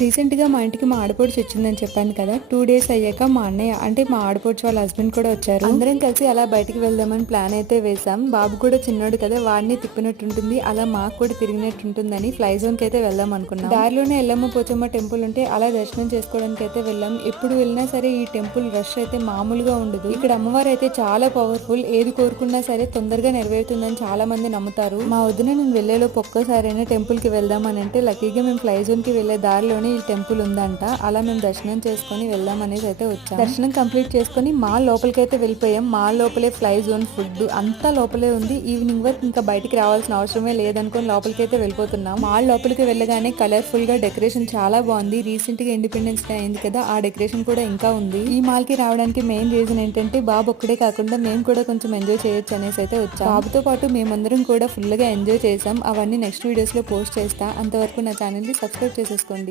రీసెంట్గా మా ఇంటికి మా ఆడపడుచు వచ్చిందని చెప్పాను కదా. 2 days అయ్యాక మా అన్నయ్య అంటే మా ఆడపడుచు వాళ్ళ హస్బెండ్ కూడా వచ్చారు. అందరం కలిసి అలా బయటికి వెళ్దామని ప్లాన్ అయితే వేసాం. బాబు కూడా చిన్నోడు కదా, వాడిని తిప్పినట్టుంటుంది, అలా మాకు కూడా తిరిగినట్టుంటుందని ఫ్లై జోన్ కి అయితే వెళ్దాం అనుకున్నాం. దారిలోనే ఎల్లమ్మ పోచమ్మ టెంపుల్ ఉంటే అలా దర్శనం చేసుకోవడానికి అయితే వెళ్ళాం. ఎప్పుడు వెళ్ళినా సరే ఈ టెంపుల్ రష్ అయితే మామూలుగా ఉండదు. ఇక్కడ అమ్మవారు అయితే చాలా పవర్ఫుల్, ఏది కోరుకున్నా సరే తొందరగా నెరవేరుతుందని చాలా మంది నమ్ముతారు. మా వదిన నేను వెళ్లేలోపు ఒక్కసారైనా టెంపుల్ కి వెళ్దాం అని అంటే లక్కీగా మేము ఫ్లై జోన్ కి వెళ్లే దారిలోనే ఈ టెంపుల్ ఉందంట. అలా మేము దర్శనం చేసుకుని వెళ్దాం అనేసి అయితే వచ్చాం. దర్శనం కంప్లీట్ చేసుకుని మాల్ లోపలికి అయితే వెళ్ళిపోయాం. మాల్ లోపలే ఫ్లై జోన్, ఫుడ్ అంతా లోపలే ఉంది. ఈవినింగ్ వరకు ఇంకా బయటికి రావాల్సిన అవసరమే లేదనుకొని లోపలికి అయితే వెళ్ళిపోతున్నాం. మాల్ లోపలికి వెళ్ళగానే కలర్ఫుల్ గా డెకరేషన్ చాలా బాగుంది. రీసెంట్ గా ఇండిపెండెన్స్ డే అయింది కదా, ఆ డెకరేషన్ కూడా ఇంకా ఉంది. ఈ మాల్ కి రావడానికి మెయిన్ రీజన్ ఏంటంటే బాబు ఒక్కడే కాకుండా మేము కూడా కొంచెం ఎంజాయ్ చేయొచ్చు అనేసి అయితే వచ్చాం. బాబుతో పాటు మేమందరం కూడా ఫుల్ గా ఎంజాయ్ చేసాం. అవన్నీ నెక్స్ట్ వీడియోస్ లో పోస్ట్ చేస్తా. అంతవరకు నా ఛానల్ ని సబ్స్క్రైబ్ చేసేసుకోండి.